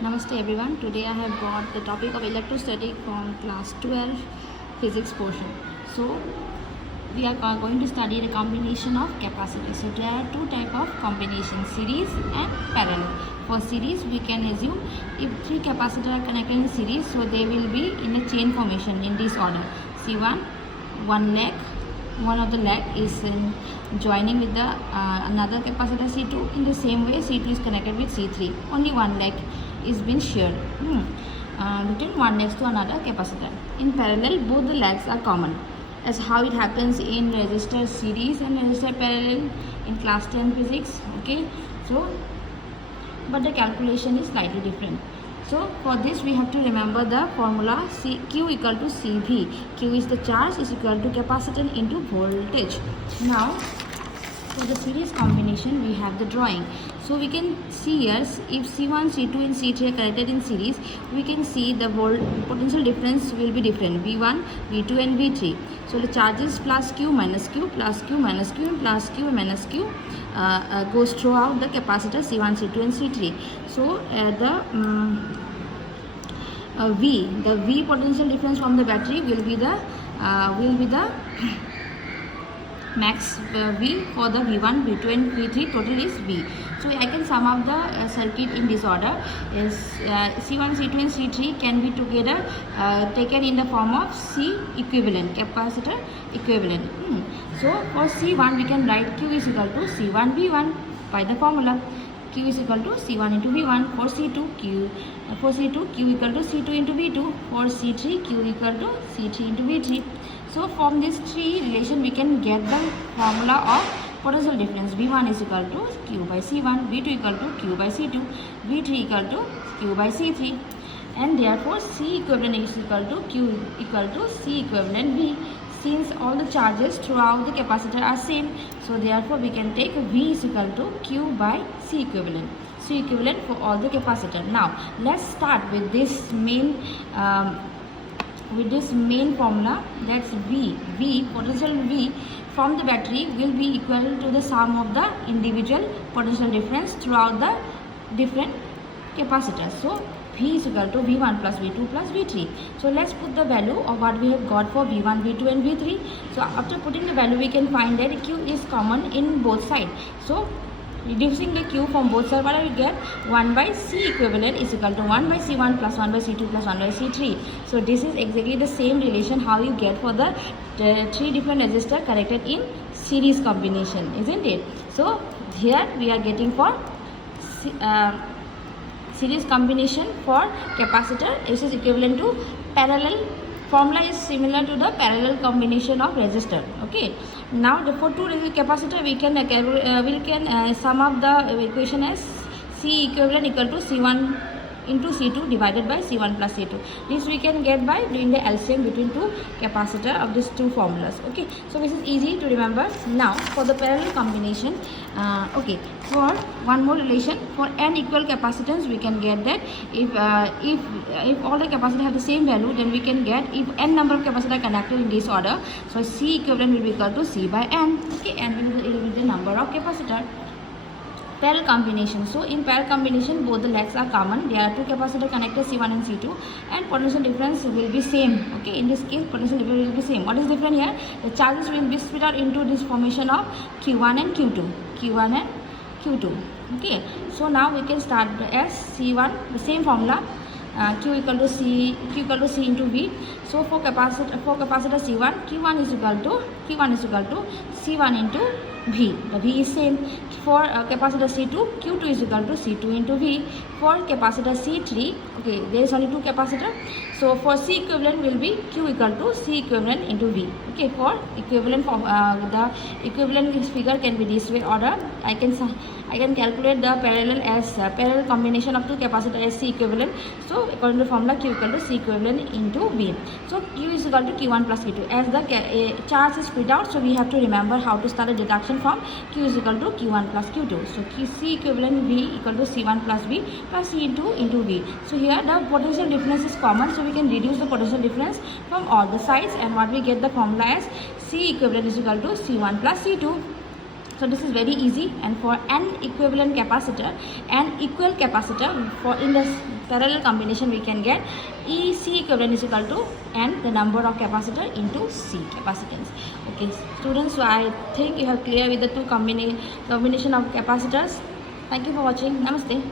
Namaste everyone. Today I have got the topic of electrostatics from class 12 physics portion. So we are going to study the combination of capacitors. So there are two type of combinations, series and parallel. For series we can assume if three capacitors are connected in series, so they will be in a chain formation in this order. C1, one of the leg is joining with the another capacitor C2. In the same way C2 is connected with C3. Only one leg is been shared between one next to another capacitor. In parallel, both the legs are common, as how it happens in resistor series and resistor parallel in class 10 physics. Okay, so but the calculation is slightly different. So for this we have to remember the formula Q equal to CV. Q is the charge is equal to capacitance into voltage. Now for the series combination we have the drawing. So we can see here, if C1, C2 and C3 are connected in series, we can see the potential difference will be different, V1, V2 and V3. So the charges plus Q minus Q plus Q minus Q and plus Q minus Q goes throughout the capacitor C1, C2 and C3. So the V potential difference from the battery will be the max V for the V1, V2 and V3. Total is V. So I can sum up the circuit in this order. Is C1, C2 and C3 can be together taken in the form of C equivalent, capacitor equivalent. So for C1 we can write Q is equal to C1 V1 by the formula. Q is equal to C1 into V1. For C2 Q equal to C2 into V2. For C3 Q equal to C3 into V3. So from these three relation we can get the formula of potential difference. V1 is equal to Q by C1, V2 equal to Q by C2, V3 equal to Q by C3, and therefore C equivalent is equal to Q equal to C equivalent V. Since all the charges throughout the capacitor are same, so therefore we can take V is equal to Q by C equivalent. C equivalent for all the capacitor. Now let's start with this main formula, that's V potential V from the battery will be equal to the sum of the individual potential difference throughout the different capacitors. So V is equal to V1 plus V2 plus V3. So let's put the value of what we have got for V1, V2 and V3. So after putting the value we can find that Q is common in both sides. So reducing the Q from both sides, what I will get? 1 by C equivalent is equal to 1 by C1 plus 1 by C2 plus 1 by C3. So this is exactly the same relation how you get for the three different resistors connected in series combination, isn't it? So here we are getting for series combination for capacitor. This is equivalent to parallel. Formula is similar to the parallel combination of resistor. Okay. Now for two capacitor we can sum up the equation as C equivalent equal to C1 into C2 divided by C1 plus C2. This we can get by doing the LCM between two capacitor of these two formulas. Okay, so this is easy to remember. Now for the parallel combination, okay, for one more relation, for n equal capacitance we can get that if all the capacitors have the same value, then we can get if n number of capacitors connected in this order, so C equivalent will be equal to C by n. Okay, n will be the number of capacitor. Parallel combination. So in parallel combination both the legs are common. There are two capacitor connected C1 and C2 and potential difference will be same. Okay, in this case potential difference will be same. What is different here? The charges will be split out into this formation of Q1 and Q2. Okay, so now we can start as C1, the same formula. Q equal to C into V. So for capacitor C1, Q1 is equal to C1 into V. The V is same. For capacitor C2, Q2 is equal to C2 into V. For capacitor C3, okay, there is only two capacitor. So for C equivalent will be Q equal to C equivalent into V. Okay, for equivalent the equivalent figure can be this way order. I can calculate the parallel as parallel combination of two capacitor as C equivalent. So according to the formula Q equal to C equivalent into V. So Q is equal to Q1 plus Q2. As the charge is spread out, so we have to remember how to start a deduction from Q is equal to Q1 plus Q2. So C equivalent V equal to C1 plus V plus C into V. So here the potential difference is common, so we can reduce the potential difference from all the sides, and what we get the formula as C equivalent is equal to C1 plus C2. So this is very easy. And for n equivalent capacitor and equal capacitor, for in the parallel combination we can get EC equivalent is equal to n the number of capacitor into C capacitance. Okay students, so I think you have clear with the two combination of capacitors. Thank you for watching. Namaste.